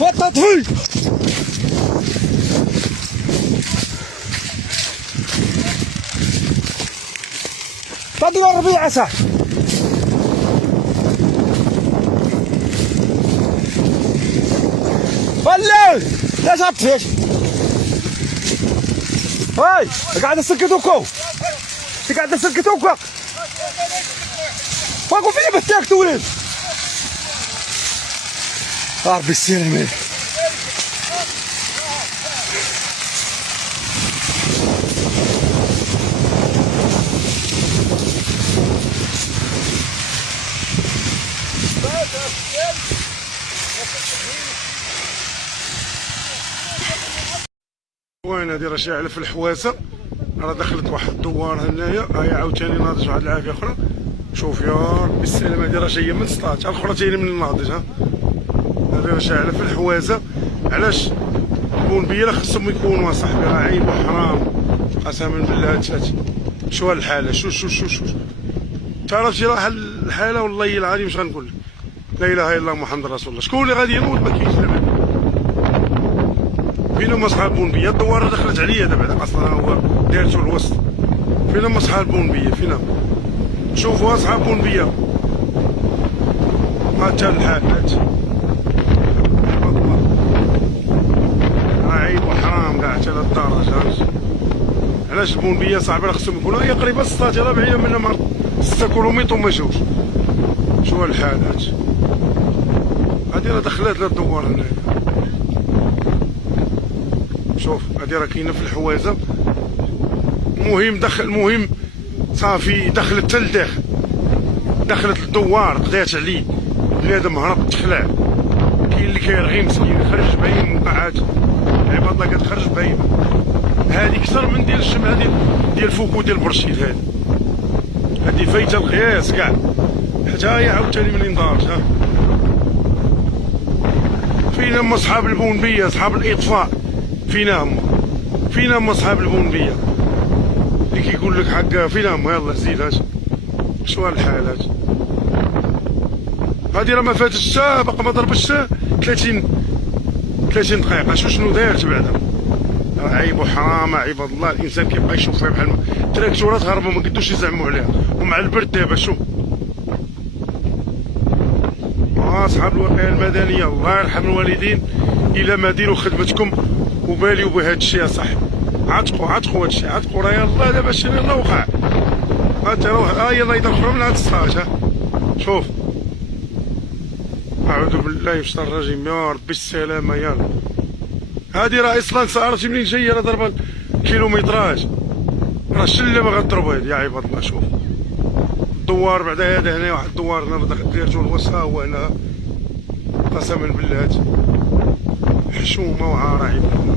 والتطفيل. تدور الربيع صح. والله لا جابت فيش. هاي قاعد اسكتوكو. قاعد اسكتوكو. واقف فيني بتاعك تولد. ربي السلامة. وين هادي راه شاعله في الحواسه، راه دخلت واحد الدوار هنايا، هاي عاوتاني ناضج واحد العافيه اخرى. شوف يا ربي السلامة، هادي راه جايه من سطات، الاخرى جايه من الناضج. ها هادي راه شاعله في الحواسه. علاش البونبيه خصهم يكونوا اصاحبي، راه عيب وحرام قسما بالله. هادشي شو هالحاله، شو تعرف شي راه الحاله والله العظيم. اش غنقول لك، لا اله الا الله محمد رسول الله. شكون اللي غادي يموت؟ ما كاينش دابا. فين هما صحاب بونبيه؟ الدواره دخلت عليا دابا، اصلا هو دايرتو الوسط. فين هما صحاب بونبيه؟ فين هما؟ شوفوا اصحاب بونبيه. ها تا الحال هادشي عيب وحرام كاع حتى لهالدرجه. علاش البونبيه صاحبي راه خصهم يكونوا هي قريبه للسطات، راه بعيده منا مع 6 كيلومتر وما جاوش. شو هالحال هادشي؟ هادي راه دخلات لهاد الدوار هنايا. شوف هادي راه كاينه في الحوازه. المهم صافي دخلت حتى لداخل، دخلت للدوار قضات عليه. بنادم هرب تخلع. كاين اللي كيرغي مسكين خرج باين وقعات عباد الله كتخرج باينه. هادي كثر من ديال الشمعه ديال فوكو ديال برشيد. هادي فايته القياس كاع. حتى هي عاوتاني منين دارت. ها فين هما صحاب البونبيه، صحاب الاطفاء؟ فين هما صحاب البونبيه اللي كيقول لك حقا؟ فين هما؟ يلاه زيد. هاش شو هالحال هاش؟ هادي راه ما فاتش حتى باقا ما ضربتش 30 دقيقه. شنو دارت بعدا؟ راه عيب وحرام عباد الله. الانسان كيبقى يشوف فيها بحال تراكتورات هربوا ما قدوش يزعموا عليها، ومع البرد دابا شوف. اصحاب الوقايه المدنيه الله يرحم الوالدين، الا ما ديروا خدمتكم وباليوا بهذا الشيء يا صاحبي. عتقوا هذا الشيء، عتقوا. راه يلاه دابا شي يلاه وقع. ها يلاه يدخلوا من هاد السطاج. ها شوف. اعوذ بالله من الشيطان الرجيم. يا ربي السلامه. يلا هادي راه اصلا عرفتي منين جايه؟ راه ضربه كيلومتراج، راه الشله ما غضرب هادي يا عباد الله. شوف الدوار بعدا هذا هنا، واحد الدوار هنا دايرتو الوسط. ها هو هنا قسما بالله. هادي حشومه وعار عباد الله.